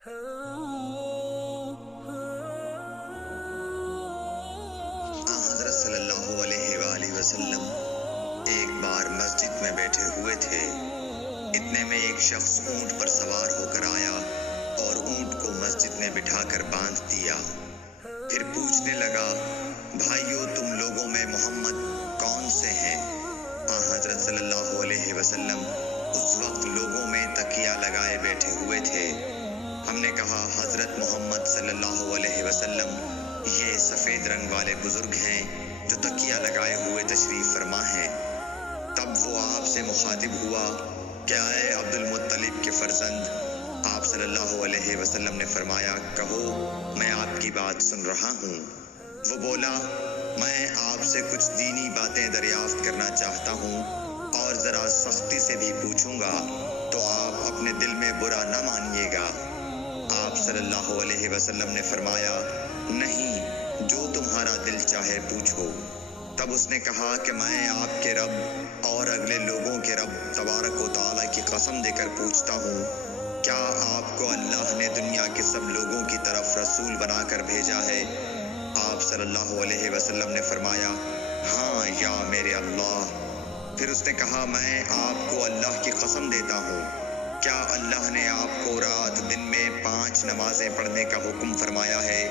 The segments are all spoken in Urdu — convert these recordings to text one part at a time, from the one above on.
حضرت صلی اللہ علیہ وآلہ وسلم ایک بار مسجد میں بیٹھے ہوئے تھے۔ اتنے میں ایک شخص اونٹ پر سوار ہو کر آیا اور اونٹ کو مسجد میں بٹھا کر باندھ دیا۔ پھر پوچھنے لگا، بھائیو تم لوگوں میں محمد کون سے ہیں؟ حضرت صلی اللہ علیہ وسلم اس وقت لوگوں میں تکیہ لگائے بیٹھے ہوئے تھے۔ ہم نے کہا، حضرت محمد صلی اللہ علیہ وسلم یہ سفید رنگ والے بزرگ ہیں جو تکیہ لگائے ہوئے تشریف فرما ہیں۔ تب وہ آپ سے مخاطب ہوا، کیا اے عبد المطلب کے فرزند؟ آپ صلی اللہ علیہ وسلم نے فرمایا، کہو میں آپ کی بات سن رہا ہوں۔ وہ بولا، میں آپ سے کچھ دینی باتیں دریافت کرنا چاہتا ہوں اور ذرا سختی سے بھی پوچھوں گا تو آپ اپنے دل میں برا نہ مانیے گا۔ آپ صلی اللہ علیہ وسلم نے فرمایا، نہیں، جو تمہارا دل چاہے پوچھو۔ تب اس نے کہا کہ میں آپ کے رب اور اگلے لوگوں کے رب تبارک و تعالیٰ کی قسم دے کر پوچھتا ہوں، کیا آپ کو اللہ نے دنیا کے سب لوگوں کی طرف رسول بنا کر بھیجا ہے؟ آپ صلی اللہ علیہ وسلم نے فرمایا، ہاں یا میرے اللہ۔ پھر اس نے کہا، میں آپ کو اللہ کی قسم دیتا ہوں، کیا اللہ نے آپ کو رات دن میں 5 نمازیں پڑھنے کا حکم فرمایا ہے؟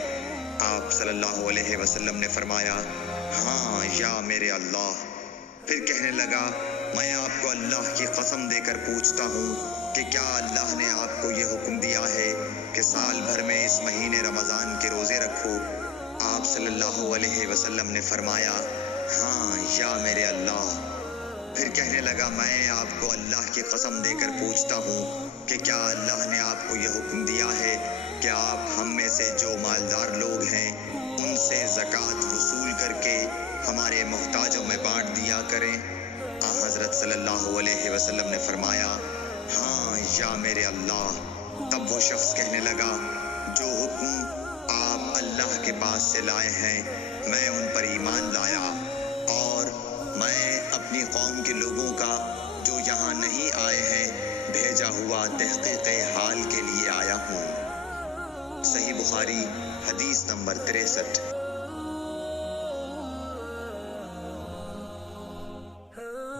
آپ صلی اللہ علیہ وسلم نے فرمایا، ہاں یا میرے اللہ۔ پھر کہنے لگا، میں آپ کو اللہ کی قسم دے کر پوچھتا ہوں کہ کیا اللہ نے آپ کو یہ حکم دیا ہے کہ سال بھر میں اس مہینے رمضان کے روزے رکھو؟ آپ صلی اللہ علیہ وسلم نے فرمایا، ہاں یا میرے اللہ۔ پھر کہنے لگا، میں آپ کو اللہ کی قسم دے کر پوچھتا ہوں کہ کیا اللہ نے آپ کو یہ حکم دیا ہے کہ آپ ہم میں سے جو مالدار لوگ ہیں ان سے زکوٰۃ وصول کر کے ہمارے محتاجوں میں بانٹ دیا کریں؟ حضرت صلی اللہ علیہ وسلم نے فرمایا، ہاں یا میرے اللہ۔ تب وہ شخص کہنے لگا، جو حکم آپ اللہ کے پاس سے لائے ہیں میں ان پر ایمان لایا، اور میں اپنی قوم کے لوگوں کا جو یہاں نہیں آئے ہیں بھیجا ہوا تحقیق حال کے لیے آیا ہوں۔ صحیح بخاری حدیث نمبر 63۔